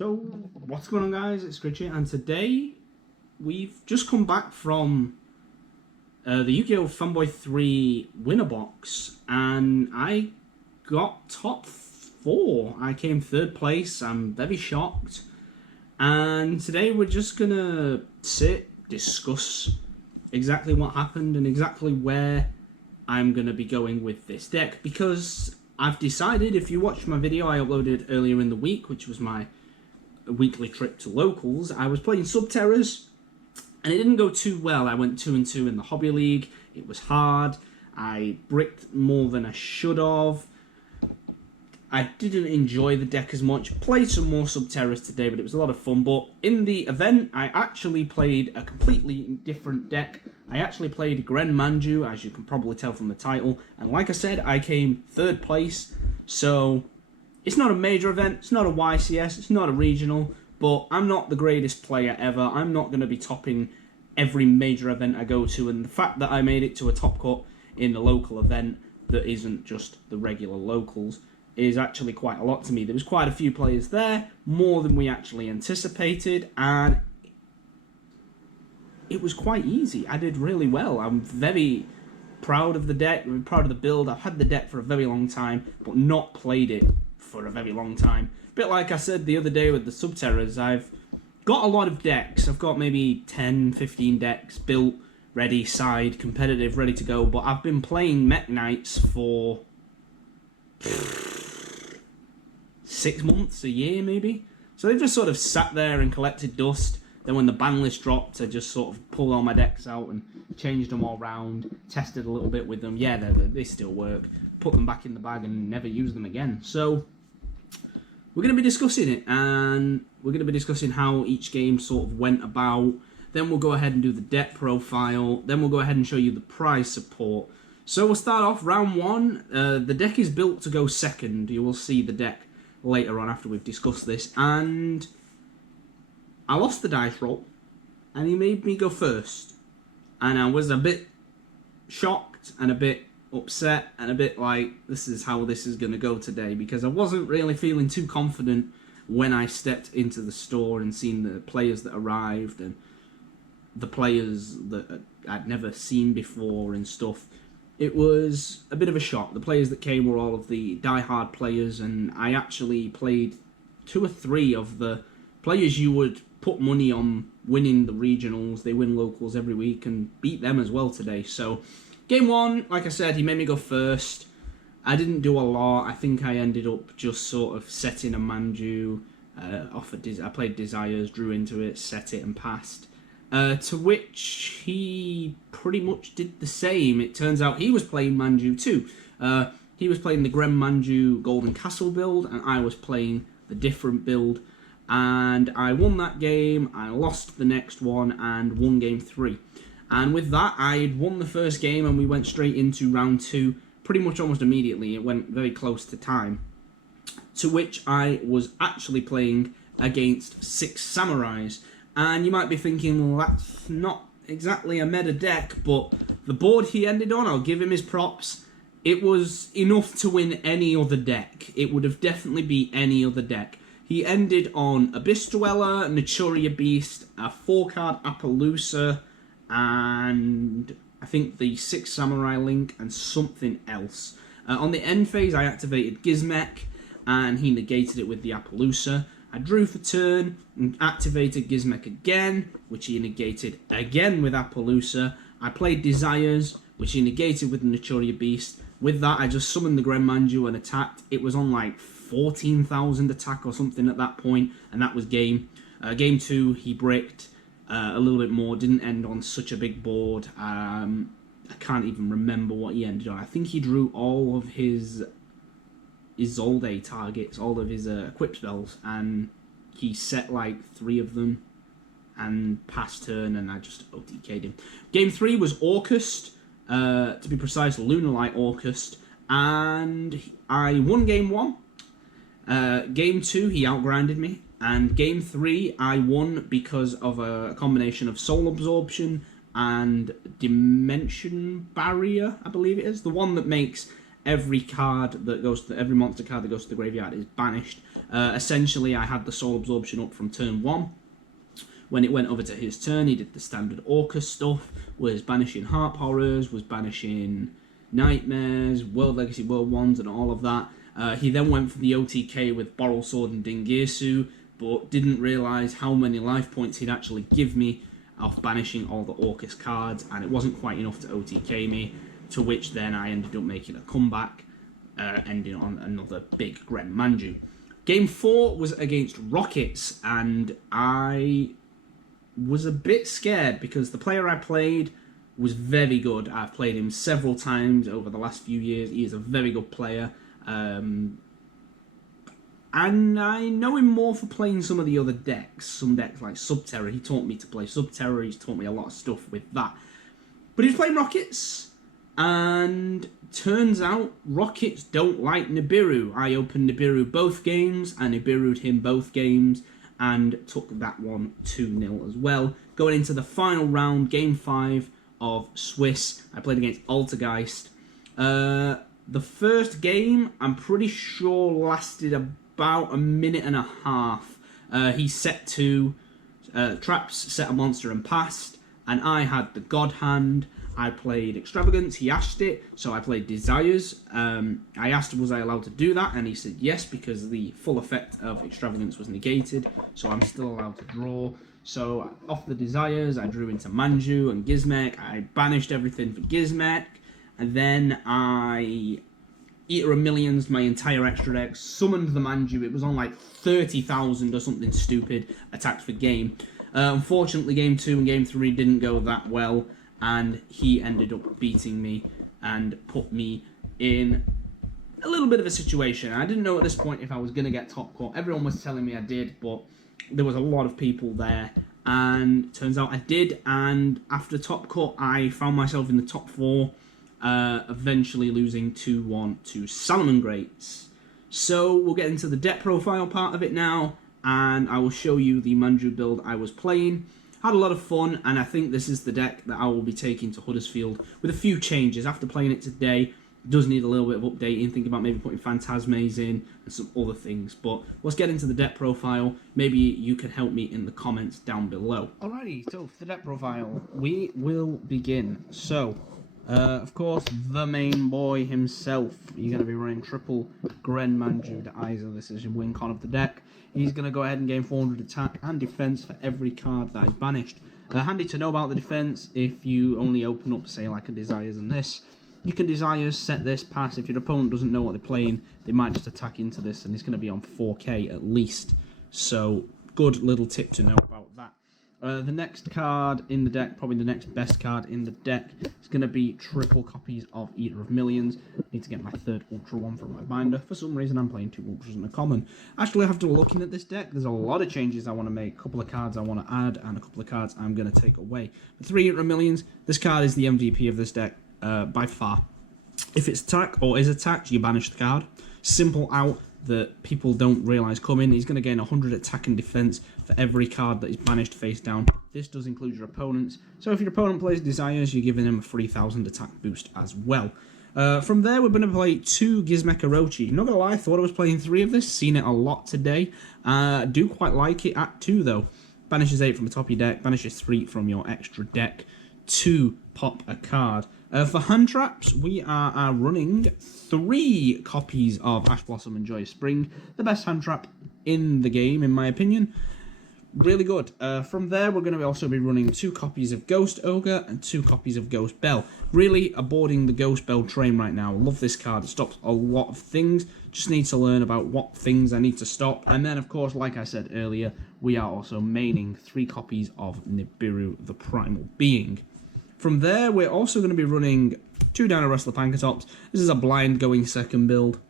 So, what's going on, guys? It's Gren, and today we've just come back from the Yu-Gi-Oh! Fanboy 3 winner box, and I got top 4. I came 3rd place. I'm very shocked. And today we're just gonna discuss exactly what happened and exactly where I'm gonna be going with this deck, because I've decided, if you watched my video I uploaded earlier in the week, which was my weekly trip to locals, I was playing Subterras and it didn't go too well. I went 2-2 in the Hobby League. It was hard. I bricked more than I should have. I didn't enjoy the deck as much. Played some more Subterras today, but it was a lot of fun. But in the event, I actually played a completely different deck. I actually played Gren Maju, as you can probably tell from the title. And like I said, I came 3rd place. So it's not a major event, it's not a YCS, it's not a regional, but I'm not the greatest player ever. I'm not going to be topping every major event I go to, and the fact that I made it to a top cut in the local event that isn't just the regular locals is actually quite a lot to me. There was quite a few players there, more than we actually anticipated, and it was quite easy. I did really well. I'm very proud of the deck, I'm proud of the build. I've had the deck for a very long time, but not played it for a very long time. A bit like I said the other day with the Subterras, I've got a lot of decks. I've got maybe 10, 15 decks built, ready, side, competitive, ready to go, but I've been playing Mech Knights for 6 months, a year maybe. So they've just sort of sat there and collected dust. Then when the ban list dropped, I just sort of pulled all my decks out and changed them all around, tested a little bit with them. Yeah, they still work. Put them back in the bag and never use them again. So we're going to be discussing it, and we're going to be discussing how each game sort of went about. Then we'll go ahead and do the deck profile. Then we'll go ahead and show you the prize support. So we'll start off round 1. The deck is built to go 2nd. You will see the deck later on after we've discussed this. And I lost the dice roll, and he made me go 1st. And I was a bit shocked and a bit upset and a bit like, this is how this is going to go today, because I wasn't really feeling too confident when I stepped into the store and seen the players that arrived and the players that I'd never seen before and stuff. It was a bit of a shock. The players that came were all of the die-hard players, and I actually played 2 or 3 of the players you would put money on winning the regionals. They win locals every week, and beat them as well today. So game 1, like I said, he made me go 1st. I didn't do a lot. I think I ended up just sort of setting a Manju. I played Desires, drew into it, set it, and passed. To which he pretty much did the same. It turns out he was playing Manju too. He was playing the Gren Manju Golden Castle build, and I was playing the different build. And I won that game, I lost the next one, and won game 3. And with that, I'd won the first game, and we went straight into round 2, pretty much almost immediately. It went very close to time. To which I was actually playing against 6 Samurais. And you might be thinking, well, that's not exactly a meta deck, but the board he ended on, I'll give him his props. It was enough to win any other deck. It would have definitely been any other deck. He ended on Abyss Dweller, Naturia Beast, a 4-card Appaloosa, and I think the 6 Samurai Link and something else. On the end phase, I activated Gizmek, and he negated it with the Appaloosa. I drew for turn, and activated Gizmek again, which he negated again with Appaloosa. I played Desires, which he negated with the Naturia Beast. With that, I just summoned the Gren Manju and attacked. It was on like 14,000 attack or something at that point, and that was game. Game 2, he bricked a little bit more, didn't end on such a big board. I can't even remember what he ended on. I think he drew all of his Isolde targets, all of his equip spells, and he set like 3 of them and passed turn, and I just OTK'd him. Game 3 was Orcust, to be precise, Lunalight Orcust, and I won game 1. Game 2, he outgrinded me, and game 3, I won because of a combination of Soul Absorption and Dimension Barrier, I believe it is. The one that makes every card that goes to every monster card that goes to the graveyard is banished. Essentially, I had the Soul Absorption up from turn 1. When it went over to his turn, he did the standard Orcus stuff, was banishing Harp Horrors, was banishing Nightmares, World Legacy World 1s, and all of that. He then went for the OTK with Boral Sword and Dingirsu, but didn't realise how many life points he'd actually give me off banishing all the Orcus cards, and it wasn't quite enough to OTK me, to which then I ended up making a comeback, ending on another big Gren maju. Game 4 was against Rockets, and I was a bit scared because the player I played was very good. I've played him several times over the last few years. He is a very good player. And I know him more for playing some of the other decks. Some decks like Subterror. He taught me to play Subterror. He's taught me a lot of stuff with that. But he's playing Rockets. And turns out Rockets don't like Nibiru. I opened Nibiru both games and Nibiru'd him both games and took that one 2-0 as well. Going into the final round, Game 5 of Swiss, I played against Altergeist. The first game, I'm pretty sure, lasted about a minute and a half. He set 2 traps, set a monster and passed, and I had the God Hand. I played Extravagance, he asked it, so I played Desires. I asked was I allowed to do that, and he said yes, because the full effect of Extravagance was negated, so I'm still allowed to draw. So off the Desires, I drew into Manju and Gizmek. I banished everything for Gizmek, and then I Eater of Millions, my entire extra deck, summoned the Manju. It was on like 30,000 or something stupid, attacked for game. Unfortunately, Game 2 and Game 3 didn't go that well, and he ended up beating me and put me in a little bit of a situation. I didn't know at this point if I was going to get top cut. Everyone was telling me I did, but there was a lot of people there, and turns out I did, and after top cut, I found myself in the top 4, eventually losing 2-1 to Salomon Greats. So we'll get into the deck profile part of it now, and I will show you the Manju build I was playing. Had a lot of fun, and I think this is the deck that I will be taking to Huddersfield with a few changes. After playing it today, it does need a little bit of updating, think about maybe putting Phantasmes in and some other things. But let's get into the deck profile. Maybe you can help me in the comments down below. Alrighty, so for the deck profile, we will begin. So, of course, the main boy himself. You're going to be running triple Gren Manju to eiza. This is your win con of the deck. He's going to go ahead and gain 400 attack and defense for every card that is banished. Handy to know about the defense if you only open up, say, like a Desires and this. You can Desires, set this, pass. If your opponent doesn't know what they're playing, they might just attack into this, and it's going to be on 4k at least. So, good little tip to know about that. The next card in the deck, probably the next best card in the deck, is going to be triple copies of Eater of Millions. I need to get my third Ultra one from my binder. For some reason, I'm playing 2 Ultras and a common. Actually, after looking at this deck, there's a lot of changes I want to make. A couple of cards I want to add, and a couple of cards I'm going to take away. For 3 Eater of Millions, this card is the MVP of this deck by far. If it's attack or is attacked, you banish the card. Simple out that people don't realise coming. He's going to gain 100 attack and defense for every card that is banished face down. This does include your opponents. So if your opponent plays Desires, you're giving him a 3,000 attack boost as well. From there, we're going to play 2 Gizmek Orochi. Not going to lie, I thought I was playing 3 of this. Seen it a lot today. Do quite like it at 2 though. Banishes 8 from the top of your deck. Banishes 3 from your extra deck to pop a card. For hand traps, we are running 3 copies of Ash Blossom and Joyous Spring. The best hand trap in the game, in my opinion. Really good. From there, we're going to also be running 2 copies of Ghost Ogre and 2 copies of Ghost Bell. Really aboarding the Ghost Bell train right now. Love this card. It stops a lot of things. Just need to learn about what things I need to stop. And then, of course, like I said earlier, we are also maining 3 copies of Nibiru, the Primal Being. From there, we're also going to be running 2 Dino Wrestler Pankatops. This is a blind going second build.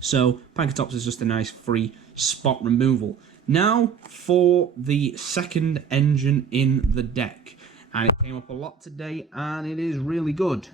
So, Pankatops is just a nice free spot removal. Now, for the second engine in the deck. And it came up a lot today, and it is really good.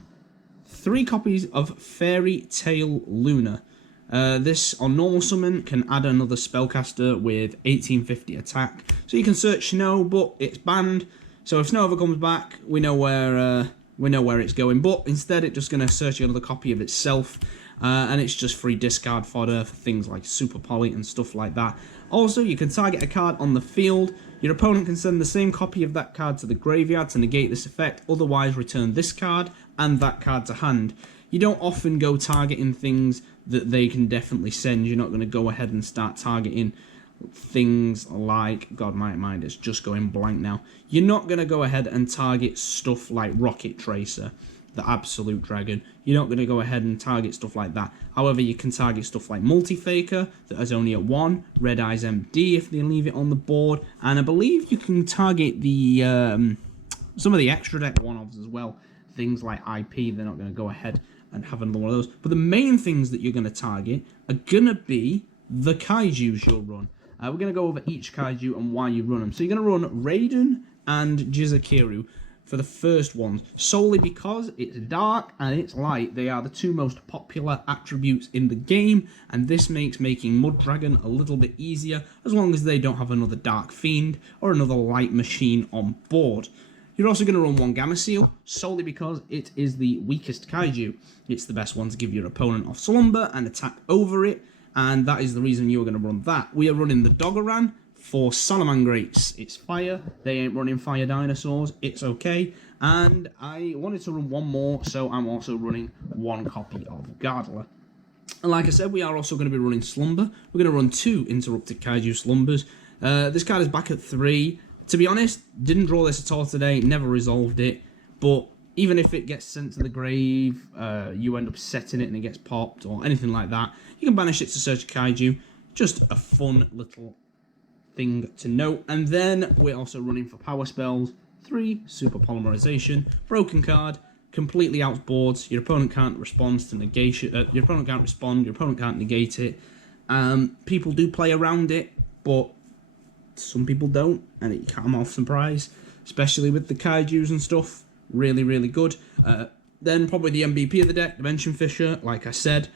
3 copies of Fairy Tail Luna. This, on normal summon, can add another spellcaster with 1850 attack. So you can search Snow, but it's banned. So if Snow ever comes back, we know where it's going. But instead, it's just going to search another copy of itself. and it's just free discard fodder for things like Super Poly and stuff like that. Also, you can target a card on the field. Your opponent can send the same copy of that card to the graveyard to negate this effect, otherwise return this card and that card to hand. You don't often go targeting things that they can definitely send. You're not going to go ahead and start targeting things like, God, my mind is just going blank now. You're not going to go ahead and target stuff like Rocket Tracer, the Absolute Dragon. You're not going to go ahead and target stuff like that. However, you can target stuff like Multi-Faker, that is only at 1, Red Eyes MD if they leave it on the board, and I believe you can target the some of the extra deck one-offs as well. Things like IP, they're not going to go ahead and have another one of those. But the main things that you're going to target are going to be the kaijus you'll run. We're going to go over each kaiju and why you run them. So you're going to run Raiden and Jizukiru for the first ones, solely because it's dark and it's light. They are the two most popular attributes in the game, and this makes making Mud Dragon a little bit easier, as long as they don't have another Dark Fiend or another light machine on board. You're also going to run one Gamma Seal, solely because it is the weakest kaiju. It's the best one to give your opponent off slumber and attack over it, and that is the reason you're going to run that. We are running the Dogoran for Salamangrates. It's fire. They ain't running fire dinosaurs. It's okay. And I wanted to run one more, so I'm also running one copy of Gardler. And like I said, we are also going to be running Slumber. We're going to run 2 Interrupted Kaiju Slumbers. This card is back at 3. To be honest, didn't draw this at all today. Never resolved it. But even if it gets sent to the grave, you end up setting it and it gets popped or anything like that, you can banish it to search a kaiju. Just a fun little thing to note. And then we're also running for power spells 3 Super Polymerization, broken card, completely outboards. Your opponent can't respond to negation. Your opponent can't respond. Your opponent can't negate it. People do play around it, but some people don't, and it can't come off surprise, especially with the kaijus and stuff. Really, really good. Then probably the MVP of the deck, Dimension Fisher, like I said.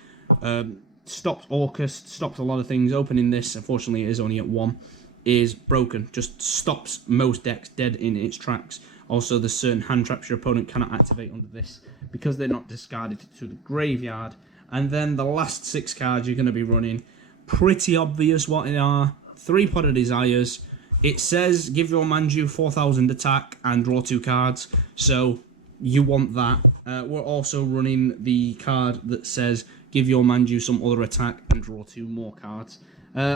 Stopped Orcus, stopped a lot of things. Opening this, unfortunately it is only at 1, is broken. Just stops most decks dead in its tracks. Also, there's certain hand traps your opponent cannot activate under this because they're not discarded to the graveyard. And then the last 6 cards you're going to be running, pretty obvious what they are. 3 Pot of Desires. It says give your maju 4,000 attack and draw 2 cards, so you want that. We're also running the card that says give your maju some other attack and draw 2 more cards.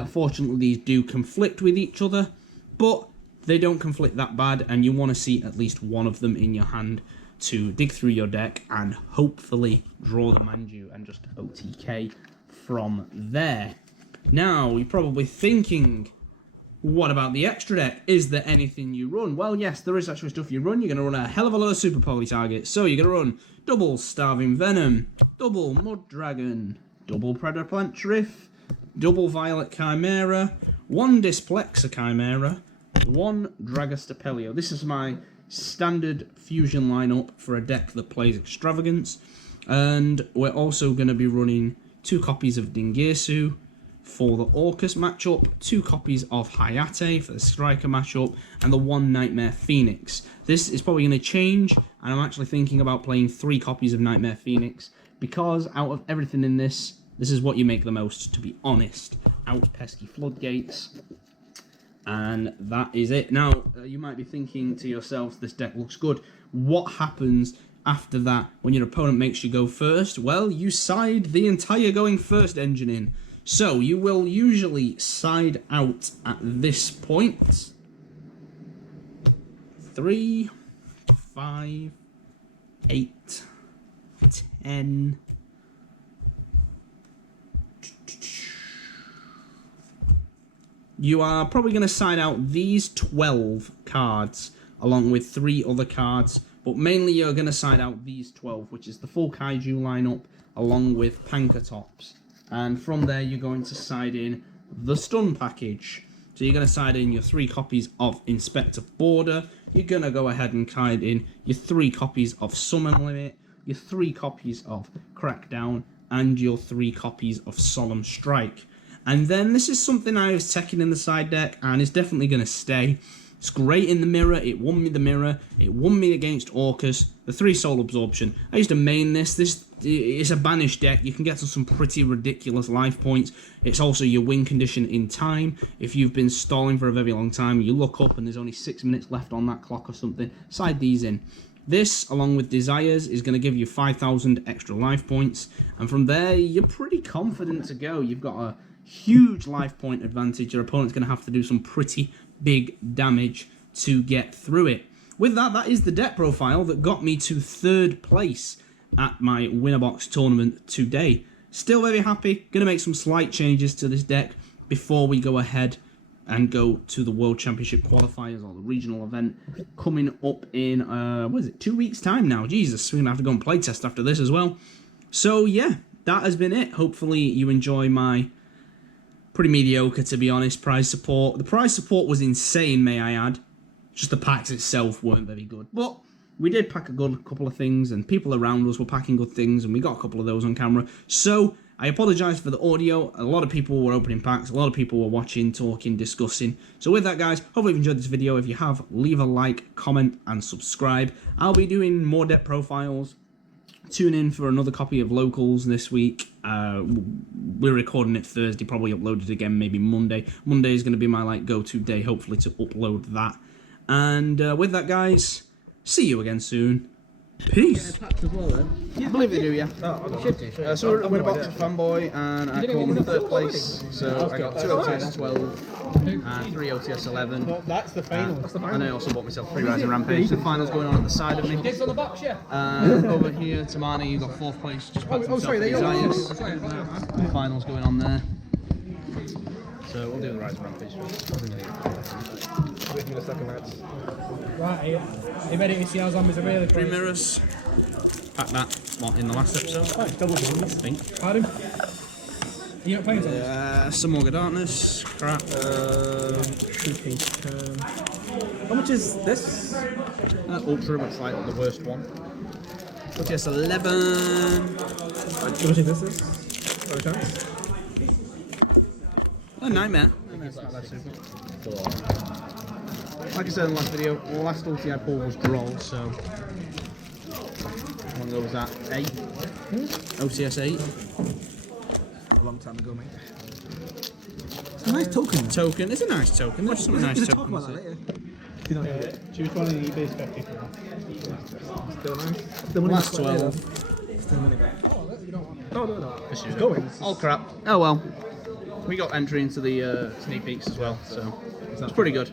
Fortunately, these do conflict with each other, but they don't conflict that bad, and you want to see at least one of them in your hand to dig through your deck and hopefully draw the maju and just OTK from there. Now, you're probably thinking, what about the extra deck? Is there anything you run? Well, yes, there is actually stuff you run. You're going to run a hell of a lot of Super Poly targets. So you're going to run double Starving Venom, double Mud Dragon, double Predator Plantrif, double Violet Chimera, 1 Dysplexa Chimera, 1 Dragostapelio. This is my standard fusion lineup for a deck that plays Extravagance. And we're also going to be running 2 copies of Dingirsu for the Orcus matchup, 2 copies of Hayate for the Striker matchup, and the 1 Nightmare Phoenix. This is probably going to change, and I'm actually thinking about playing 3 copies of Nightmare Phoenix, because out of everything in this is what you make the most, to be honest. Out pesky Floodgates, and that is it. Now, you might be thinking to yourselves, this deck looks good. What happens after that when your opponent makes you go first? Well, you side the entire going first engine in. So, you will usually side out at this point. 3, 5, 8, 10. You are probably going to side out these 12 cards, along with 3 other cards. But mainly you're going to side out these 12, which is the full kaiju lineup, along with Pankatops. And from there, you're going to side in the stun package. So you're going to side in your 3 copies of Inspector Border. You're going to go ahead and side in your 3 copies of Summon Limit, your 3 copies of Crackdown, and your 3 copies of Solemn Strike. And then this is something I was taking in the side deck, and it's definitely going to stay. It's great in the mirror. It won me the mirror. It won me against Orcus. The 3 soul absorption. I used to main this. This is a banished deck. You can get to some pretty ridiculous life points. It's also your win condition in time. If you've been stalling for a very long time, you look up and there's only 6 minutes left on that clock or something. Side these in. This, along with Desires, is going to give you 5,000 extra life points. And from there, you're pretty confident to go. You've got a huge life point advantage. Your opponent's going to have to do some pretty big damage to get through it. With that, that is the deck profile that got me to 3rd place at my Winnerbox tournament today. Still very happy. Going to make some slight changes to this deck before we go ahead and go to the World Championship qualifiers or the regional event coming up in, what is it, 2 weeks' time now. Jesus, we're going to have to go and play test after this as well. So, yeah, that has been it. Hopefully you enjoy my pretty mediocre, to be honest, prize support. The prize support was insane, may I add. Just the packs itself weren't very good. But we did pack a good couple of things, and people around us were packing good things, and we got a couple of those on camera. So I apologise for the audio. A lot of people were opening packs. A lot of people were watching, talking, discussing. So with that, guys, hopefully you've enjoyed this video. If you have, leave a like, comment, and subscribe. I'll be doing more deck profiles. Tune in for another copy of Locals this week. We're recording it Thursday, probably upload it again maybe Monday. Monday is going to be my go-to day, hopefully, to upload that. And with that, guys, see you again soon. Peace. I believe they do, yeah. So we're in a box of Fanboy, and I come 3rd place. So I got 2 OTS 12 and 3 OTS 11. That's the final. And I also bought myself 3 Rising Rampage. The final's going on at the side of me. Digs on the box, yeah. Over here, Tamani, you got 4th place. Just packed himself the final's going on there. So we'll do the Rising Rampage first. Wait for the second match. Right, you ready to see how zombies are really 3 mirrors. Pack that, what, in the last episode? Oh, it's double zombies. I think. Pardon? Are you not playing zombies? Some more Darkness. Crap. 2-piece. How much is this? Ultra, looks like the worst one. OTS 11. How much is this? Got a chance? A Nightmare. Like I said in the last video, the last ulti I pulled was Droll, so one of those at 8. OCS 8. A long time ago, mate. It's a nice token. Token. It's a nice token. There's some nice tokens. Talk about that later. Choose one of the eBay spec people. Still nice. Still money Last back 12. later. Still money back. Oh, you don't want it. No. It's going. Oh crap. Oh well. We got entry into the sneak peeks as well, so it's pretty good.